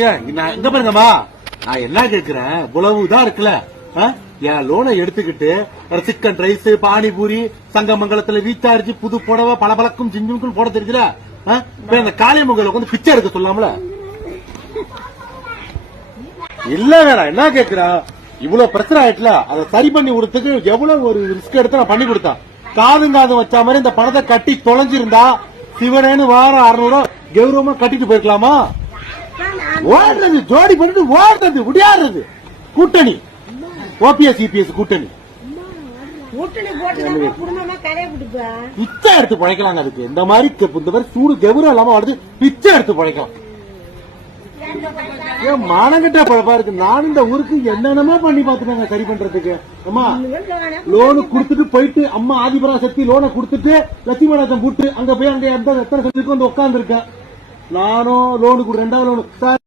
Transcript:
இங்க பாருங்கம்மா, நான் என்ன கேக்குறேன், இவ்வளவுதான் இருக்குல்ல, என் லோனை எடுத்துக்கிட்டு சிக்கன் ரைஸ், பானிபூரி, சங்கமங்கலத்துல வீட்டாரிச்சு புது புடவை பளபளக்கும் ஜிஞ்சுக்கும் போட தெரியுதுல, இந்த காளி முகல வந்து பிச்சை எடுக்க சொல்லாமல. இல்ல வேணா என்ன கேக்குறா, இவ்வளவு பிரச்சனை ஆயிட்டுல, அதை சரி பண்ணி கொடுத்துக்கு எவ்வளவு ஒரு ரிஸ்க் எடுத்து நான் பண்ணி கொடுத்தேன். காதுங்காது வச்ச மாதிரி இந்த பணத்தை கட்டி தொலைஞ்சிருந்தா சிவனேன்னு வாரம் 600 கௌரவமா கட்டிட்டு போயிருக்கலாமா? ஓடுறது ஜோடி பண்ணிட்டு ஓடுறது விடியாடுறது கூட்டணி, ஓபிஎஸ் இபிஎஸ் கூட்டணி பிச்சை எடுத்து பழைக்கலாங்க. அதுக்கு இந்த மாதிரி சூடு கௌரவம் இல்லாம வருது, பிச்சை எடுத்து பழைக்கலாம். மானங்கிட்ட பழப்பா இருக்கு. நான் இந்த ஊருக்கு என்னென்னமோ பண்ணி பாத்துட்டாங்க சரி பண்றதுக்கு. அம்மா லோனு குடுத்துட்டு போயிட்டு, அம்மா ஆதிபரா சக்தி லோனை குடுத்துட்டு லட்சுமணாச்சம் கூட்டு அங்க போய் அங்க எத்தனை சொல்லிட்டு வந்து உட்கார்ந்து இருக்கேன். நானும் லோனுக்கு 2வது லோனு